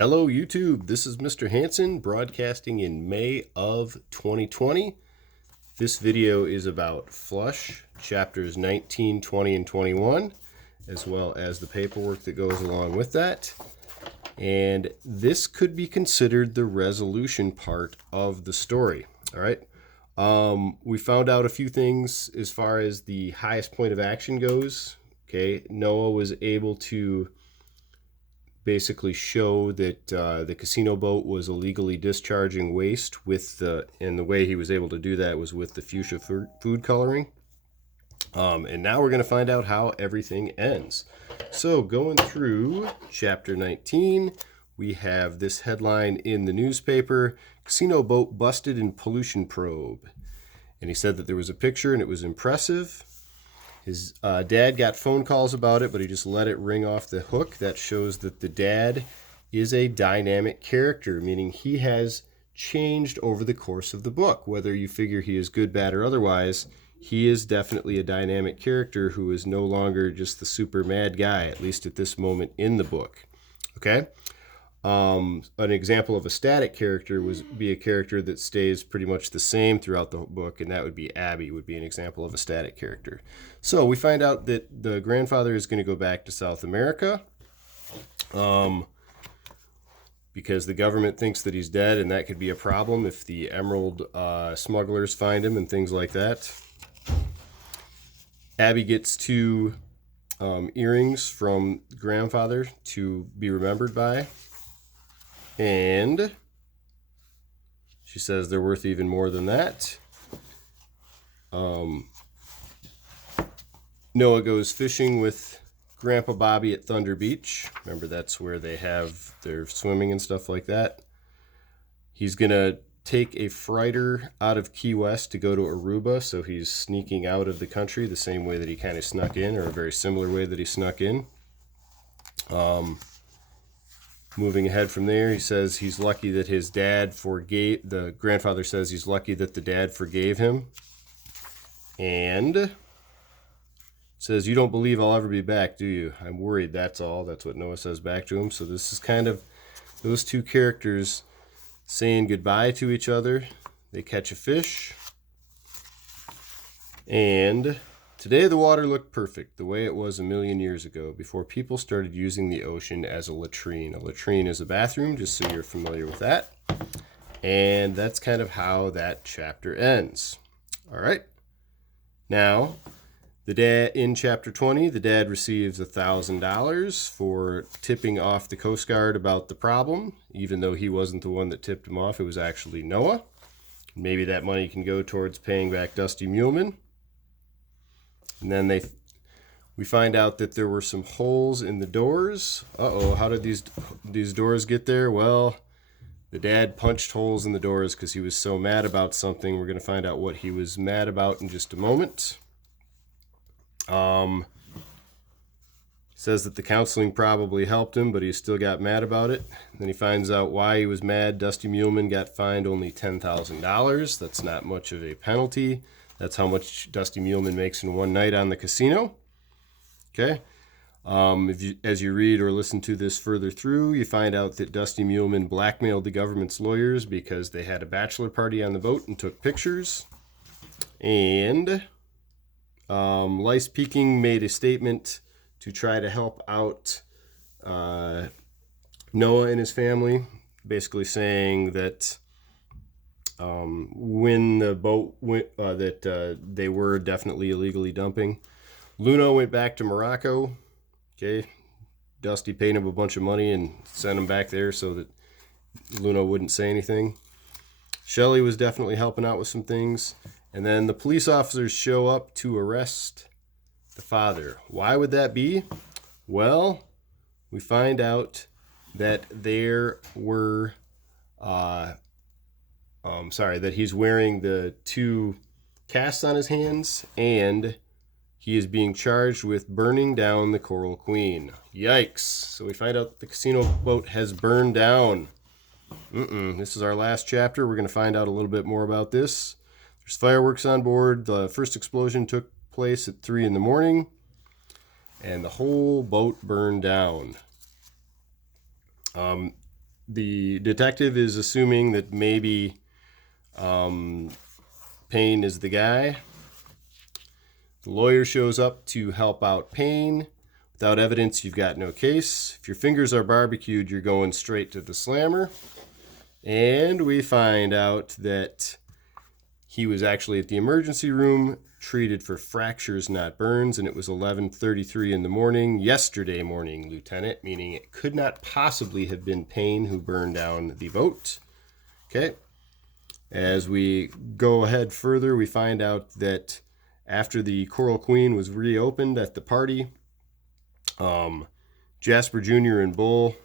Hello, YouTube. This is Mr. Hansen broadcasting in May of 2020. This video is about Flush, chapters 19, 20, and 21, as well as the paperwork that goes along with that. And this could be considered the resolution part of the story. All right. We found out a few things as far as the highest point of action goes. Okay. Noah was able to basically show that the casino boat was illegally discharging waste and the way he was able to do that was with the fuchsia food coloring. And now we're going to find out how everything ends. So going through chapter 19, we have this headline in the newspaper: casino boat busted in pollution probe. And he said that there was a picture and it was impressive. His dad got phone calls about it, but he just let it ring off the hook. That shows that the dad is a dynamic character, meaning he has changed over the course of the book. Whether you figure he is good, bad, or otherwise, he is definitely a dynamic character who is no longer just the super mad guy, at least at this moment in the book. Okay? An example of a static character would be a character that stays pretty much the same throughout the book, and that would be Abby, would be an example of a static character. So we find out that the grandfather is going to go back to South America because the government thinks that he's dead, and that could be a problem if the emerald smugglers find him and things like that. Abby gets two earrings from the grandfather to be remembered by. And she says they're worth even more than that. Noah goes fishing with Grandpa Bobby at Thunder Beach. Remember, that's where they have their swimming and stuff like that. He's going to take a freighter out of Key West to go to Aruba, so he's sneaking out of the country the same way that he kind of snuck in, or a very similar way that he snuck in. Moving ahead from there, he says he's lucky that his dad the grandfather says he's lucky that the dad forgave him. And says, "You don't believe I'll ever be back, do you? I'm worried, that's all." That's what Noah says back to him. So this is kind of those two characters saying goodbye to each other. They catch a fish. And today the water looked perfect, the way it was a million years ago, before people started using the ocean as a latrine. A latrine is a bathroom, just so you're familiar with that. And that's kind of how that chapter ends. All right. Now, the dad in chapter 20, the dad receives $1,000 for tipping off the Coast Guard about the problem, even though he wasn't the one that tipped him off. It was actually Noah. Maybe that money can go towards paying back Dusty Muleman. And then we find out that there were some holes in the doors. How did these doors get there? Well, the dad punched holes in the doors because he was so mad about something. We're going to find out what he was mad about in just a moment. Says that the counseling probably helped him, but he still got mad about it. Then he finds out why he was mad. Dusty Muleman got fined only $10,000. That's not much of a penalty. That's how much Dusty Muleman makes in one night on the casino. Okay. As you read or listen to this further through, you find out that Dusty Muleman blackmailed the government's lawyers because they had a bachelor party on the boat and took pictures. And Lice Peking made a statement to try to help out Noah and his family, basically saying that when the boat went, that they were definitely illegally dumping. Luna went back to Morocco. Okay, Dusty paid him a bunch of money and sent him back there so that Luna wouldn't say anything. Shelly was definitely helping out with some things. And then the police officers show up to arrest the father. Why would that be? Well, we find out that there were that he's wearing the two casts on his hands, and he is being charged with burning down the Coral Queen. Yikes. So we find out the casino boat has burned down. This is our last chapter. We're going to find out a little bit more about this. There's fireworks on board. The first explosion took place at 3 a.m, and the whole boat burned down. the detective is assuming that maybe Payne is the guy. The lawyer shows up to help out Payne. Without evidence, you've got no case. If your fingers are barbecued, you're going straight to the slammer. And we find out that he was actually at the emergency room, treated for fractures, not burns, and it was 11:33 in the morning, yesterday morning, Lieutenant, meaning it could not possibly have been Payne who burned down the boat. Okay. As we go ahead further, we find out that after the Coral Queen was reopened at the party, Jasper Jr. and Bull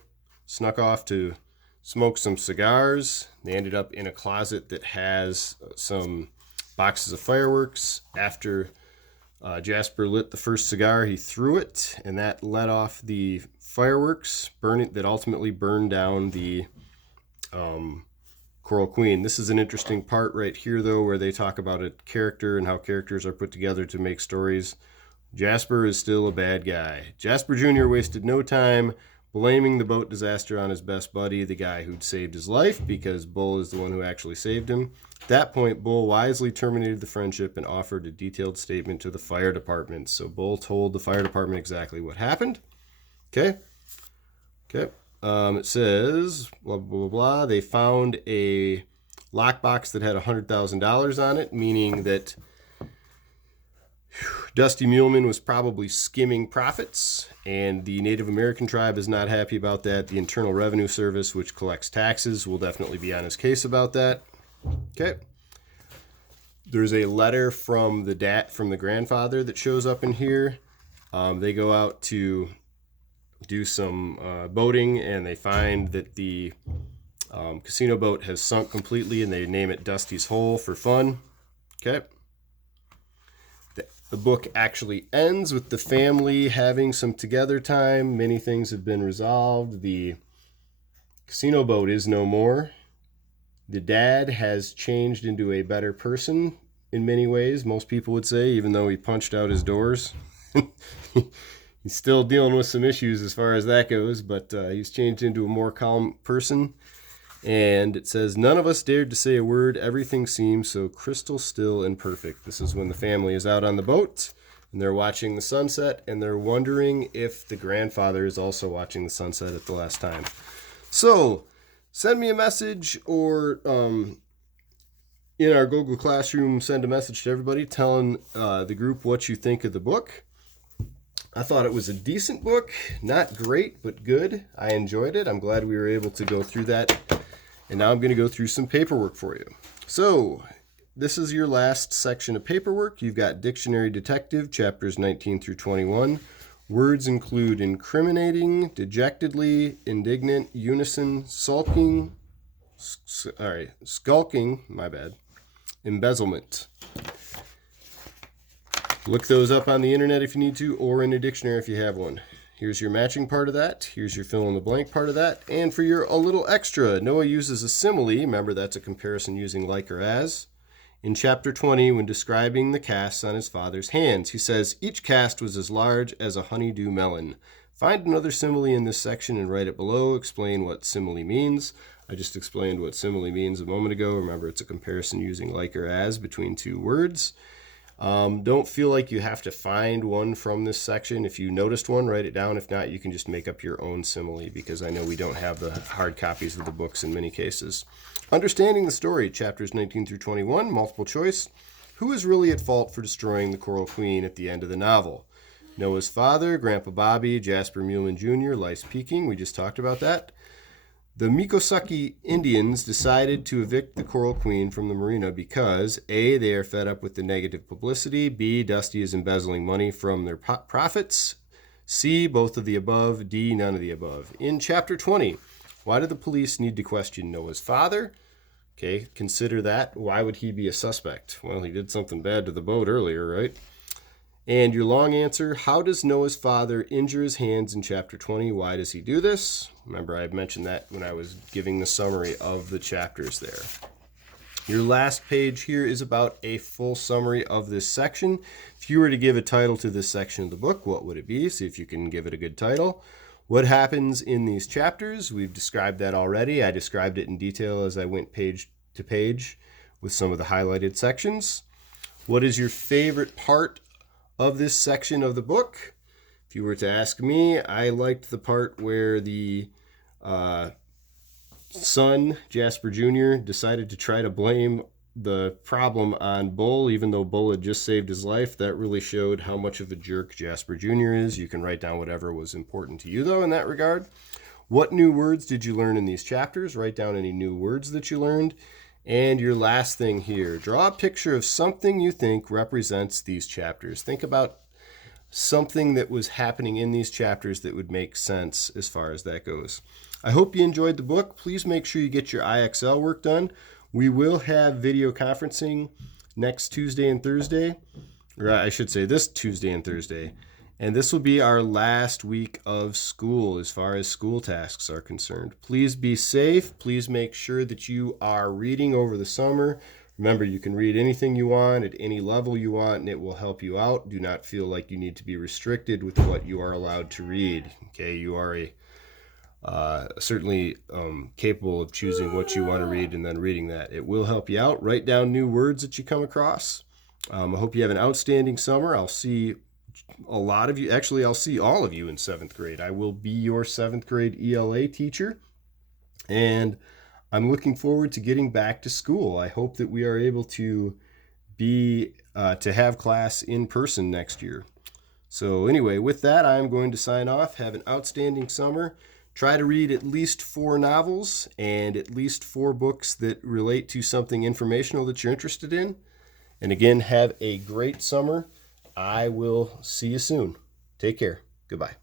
snuck off to smoke some cigars. They ended up in a closet that has some boxes of fireworks. After Jasper lit the first cigar, he threw it, and that let off the fireworks, that ultimately burned down the Coral Queen. This is an interesting part right here, though, where they talk about a character and how characters are put together to make stories. Jasper is still a bad guy. Jasper Jr. wasted no time blaming the boat disaster on his best buddy, the guy who'd saved his life, because Bull is the one who actually saved him. At that point, Bull wisely terminated the friendship and offered a detailed statement to the fire department. So Bull told the fire department exactly what happened. Okay. It says, blah, blah, blah, blah. They found a lockbox that had $100,000 on it, meaning that Dusty Muleman was probably skimming profits, and the Native American tribe is not happy about that. The Internal Revenue Service, which collects taxes, will definitely be on his case about that. Okay. There's a letter from the grandfather that shows up in here. They go out to do some boating, and they find that the casino boat has sunk completely, and they name it Dusty's Hole for fun. Okay. The book actually ends with the family having some together time. Many things have been resolved. The casino boat is no more. The dad has changed into a better person in many ways, most people would say, even though he punched out his doors. He's still dealing with some issues as far as that goes, but he's changed into a more calm person. And it says, none of us dared to say a word. Everything seemed so crystal still and perfect. This is when the family is out on the boat, and they're watching the sunset, and they're wondering if the grandfather is also watching the sunset at the last time. So, send me a message, or in our Google Classroom, send a message to everybody telling the group what you think of the book. I thought it was a decent book. Not great, but good. I enjoyed it. I'm glad we were able to go through that. And now I'm going to go through some paperwork for you. So, this is your last section of paperwork. You've got Dictionary Detective, chapters 19 through 21. Words include incriminating, dejectedly, indignant, unison, skulking, embezzlement. Look those up on the internet if you need to, or in a dictionary if you have one. Here's your matching part of that. Here's your fill in the blank part of that. And for your a little extra, Noah uses a simile. Remember, that's a comparison using like or as. In chapter 20, when describing the casts on his father's hands, he says, each cast was as large as a honeydew melon. Find another simile in this section and write it below. Explain what simile means. I just explained what simile means a moment ago. Remember, it's a comparison using like or as between two words. Don't feel like you have to find one from this section. If you noticed one, write it down. If not, you can just make up your own simile, because I know we don't have the hard copies of the books in many cases. Understanding the story, chapters 19 through 21, multiple choice. Who is really at fault for destroying the Coral Queen at the end of the novel? Noah's father, Grandpa Bobby, Jasper Muleman Jr., Lice Peking. We just talked about that. The Miccosukee Indians decided to evict the Coral Queen from the marina because A, they are fed up with the negative publicity, B, Dusty is embezzling money from their profits, C, both of the above, D, none of the above. In chapter 20, why did the police need to question Noah's father? Okay, consider that. Why would he be a suspect? Well, he did something bad to the boat earlier, right? And your long answer, how does Noah's father injure his hands in chapter 20? Why does he do this? Remember, I had mentioned that when I was giving the summary of the chapters there. Your last page here is about a full summary of this section. If you were to give a title to this section of the book, what would it be? See if you can give it a good title. What happens in these chapters? We've described that already. I described it in detail as I went page to page with some of the highlighted sections. What is your favorite part of this section of the book? If you were to ask me, I liked the part where the son, Jasper Jr., decided to try to blame the problem on Bull, even though Bull had just saved his life. That really showed how much of a jerk Jasper Jr. is. You can write down whatever was important to you, though, in that regard. What new words did you learn in these chapters? Write down any new words that you learned. And your last thing here, draw a picture of something you think represents these chapters. Think about something that was happening in these chapters that would make sense as far as that goes. I hope you enjoyed the book. Please make sure you get your IXL work done. We will have video conferencing next Tuesday and Thursday, or I should say this Tuesday and Thursday. And this will be our last week of school as far as school tasks are concerned. Please be safe. Please make sure that you are reading over the summer. Remember, you can read anything you want at any level you want, and it will help you out. Do not feel like you need to be restricted with what you are allowed to read. Okay, you are certainly capable of choosing what you want to read and then reading that. It will help you out. Write down new words that you come across. I hope you have an outstanding summer. I'll see a lot of you. Actually, I'll see all of you in 7th grade. I will be your 7th grade ELA teacher, and I'm looking forward to getting back to school. I hope that we are able to have class in person next year. So anyway, with that, I'm going to sign off. Have an outstanding summer. Try to read at least 4 novels and at least 4 books that relate to something informational that you're interested in. And again, have a great summer. I will see you soon. Take care. Goodbye.